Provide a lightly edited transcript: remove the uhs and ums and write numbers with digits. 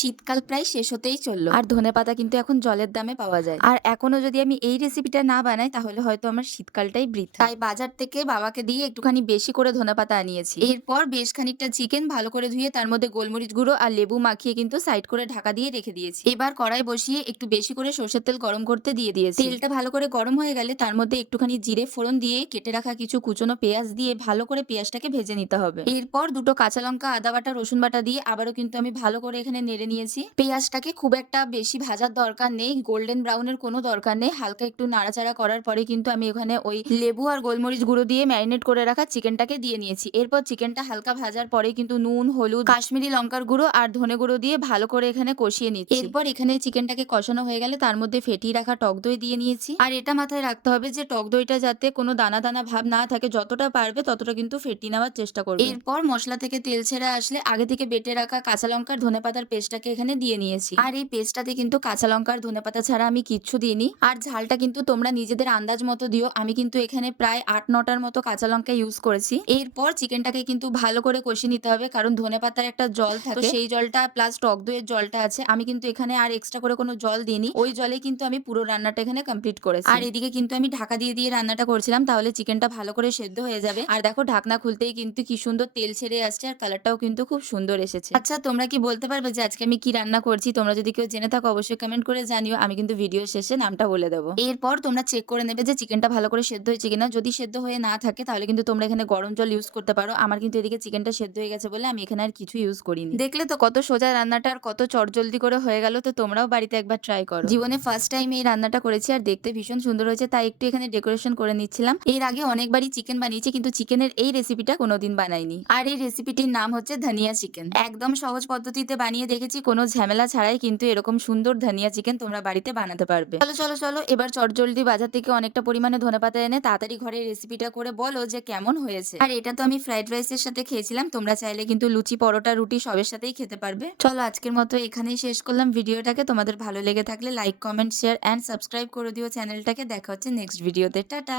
শীতকাল প্রায় শেষ হতেই চললো, আর ধনেপাতা কিন্তু এখন জলের দামে পাওয়া যায়। আর এখনো যদি আমি এই রেসিপিটা না বানাই তাহলে হয়তো আমার শীতকালটাই বৃথা। তাই বাজার থেকে বাবাকে দিয়ে একটুখানি বেশি করে ধনেপাতা আনিয়েছি। এরপর বেশ খানিকটা চিকেন ভালো করে ধুয়ে তার মধ্যে গোলমরিচ গুঁড়ো আর লেবু মাখিয়ে কিন্তু সাইড করে ঢাকা দিয়ে রেখে দিয়েছি। এবার কড়াই বসিয়ে একটু বেশি করে সরষের তেল গরম করতে দিয়ে দিয়েছি। তেলটা ভালো করে গরম হয়ে গেলে তার মধ্যে একটুখানি জিরে ফোড়ন দিয়ে কেটে রাখা কিছু কুচনো পেঁয়াজ দিয়ে ভালো করে পেঁয়াজটাকে ভেজে নিতে হবে। এরপর দুটো কাঁচা লঙ্কা, আদা বাটা, রসুন বাটা দিয়ে আবারও কিন্তু আমি ভালো করে এখানে নেড়ে নিয়েছি। পেঁয়াজটাকে খুব একটা বেশি ভাজার দরকার নেই, গোল্ডেন ব্রাউনের কোনো দরকার নেই। হালকা একটু নাড়াচাড়া করার পরে কিন্তু আমি এখানে ওই লেবু আর গোলমরিচ গুঁড়ো দিয়ে ম্যারিনেট করে রাখা চিকেনটাকে দিয়ে নিয়েছি। এরপর চিকেনটা হালকা ভাজার পরে কিন্তু নুন, হলুদ, কাশ্মীরি লঙ্কার গুঁড়ো আর ধনে গুঁড়ো দিয়ে ভালো করে এখানে কষিয়ে নিচ্ছি। এরপর এখানে চিকেনটাকে কষানো হয়ে গেলে তার মধ্যে ফেটিয়ে রাখা টক দই দিয়ে নিয়েছি। আর এটা মাথায় রাখতে হবে যে টক দইটা যাতে কোনো দানা দানা ভাব না থাকে, যতটা পারবে ততটা কিন্তু ফেটিয়ে নেওয়ার চেষ্টা করবে। এরপর মশলা থেকে তেল ছেড়ে আসলে আগে থেকে বেটে রাখা কাঁচা লঙ্কার ধনেপাতার পেস্টটাকে এখানে দিয়ে নিয়েছি। আর এই পেস্টটাতে কিন্তু কাঁচা লঙ্কার ধনেপাতা ছাড়া আমি কিচ্ছু দিইনি। আর ঝালটা কিন্তু তোমরা নিজেদের আন্দাজ মতো দিও। আমি কিন্তু এখানে প্রায় ৮-৯টার মতো কাঁচা লঙ্কা ইউজ করেছি। এরপর চিকেনটাকে কিন্তু ভালো করে কষিয়ে নিতে হবে, কারণ ধনেপাতার একটা জল থাকে, সেই জলটা প্লাস টক দইয়ের জলটা আছে। আমি কিন্তু এখানে আর এক্সট্রা করে কোনো জল দিইনি, ওই জলে কিন্তু আমি পুরো রান্নাটা এখানে কমপ্লিট করেছি। আর এদিকে কিন্তু আমি ঢাকা দিয়ে দিয়ে রান্নাটা করছিলাম, তাহলে চিকেনটা ভালো করে সেদ্ধ হয়ে যাবে। আর দেখো ঢাকনা খুলতেই কিন্তু কি সুন্দর তেল ছেড়ে আসছে, আর কালারটাও কিন্তু খুব সুন্দর এসেছে। আচ্ছা, তোমরা কি বলতে পারবে যে আজকে আমি কি রান্না করছি? তোমরা যদি কেউ জেনে থাকো অবশ্যই কমেন্ট করে জানিও, আমি কিন্তু ভিডিও শেষে নামটা বলে দেবো। এরপর তোমরা চেক করে নেবে যে চিকেনটা ভালো করে সেদ্ধ হয়েছে কিনা। যদি সেদ্ধ হয়ে না থাকে তাহলে কিন্তু তোমরা এখানে গরম জল ইউজ করতে পারো। আমার কিন্তু এদিকে চিকেনটা সেদ্ধ হয়ে গেছে বলে আমি এখানে আর কিছু ইউজ করিনি। দেখলে তো কত সোজা রান্নাটা, আর কত চটজলদি করে হয়ে গেল। তো তোমরাও বাড়িতে একবার ট্রাই করো। জীবনে ফার্স্ট টাইম এই রান্নাটা করেছি, আর দেখতে ভীষণ সুন্দর হয়েছে, তাই একটু এখানে ডেকোরেশন করে নিচ্ছিলাম। এর আগে অনেকবারই চিকেন বানিয়েছি, কিন্তু চিকেনের এই রেসিপিটা কোনোদিন বানাইনি। আর এই রেসিপিটির নাম হচ্ছে ধনিয়া চিকেন। একদম সহজ পদ্ধতিতে বানিয়ে দেখেছি, কোনো ঝামেলা ছাড়াই কিন্তু এরকম সুন্দর ধনিয়া চিকেন তোমরা বাড়িতে বানাতে পারবে। চলো চলো চলো, এবার চটজলদি বাজার থেকে অনেকটা পরিমাণে ধনেপাতা এনে তাড়াতাড়ি ঘরে রেসিপিটা করে বলো যে কেমন হয়েছে। আর এটা তো আমি ফ্রাইড রাইসের সাথে খেয়েছিলাম, তোমরা চাইলে কিন্তু লুচি, পরোটা, রুটি সবের সাথেই খেতে পারবে। চলো আজকের মতো এখানেই শেষ করলাম ভিডিওটাকে। তোমাদের ভালো লেগে থাকলে like, comment, share and subscribe করে দিও চ্যানেলটাকে। দেখা হচ্ছে নেক্সট ভিডিওতে। টাটা।